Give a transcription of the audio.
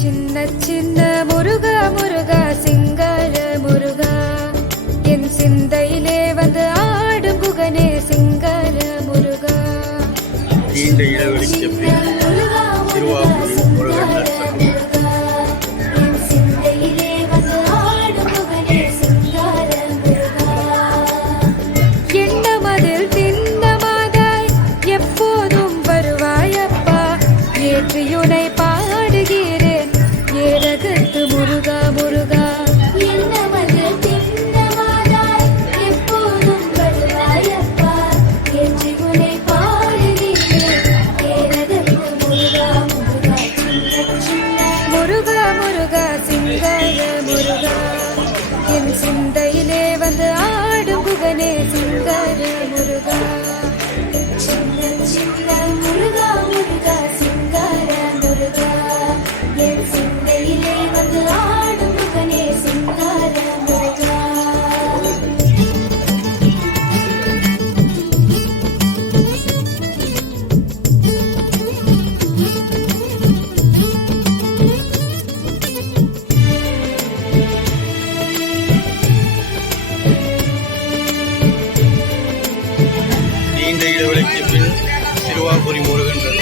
சின்ன சின்ன முருகா முருகா சிங்கார முருகா. என் சிந்தையிலே வந்து ஆடும் குகனே சிங்கார முருகா. நீண்ட இடைவெளிக்கு முருகா சிங்கார முருகா. என் சிந்தையிலே வந்து ஆடும் புகனே சிங்கார முருகா. சிங்க சின்ன முருகா முருகா சிங்கார முருகா. என் நீண்ட இடைவெளிக்கு பின் திருவாபுரி முருகன்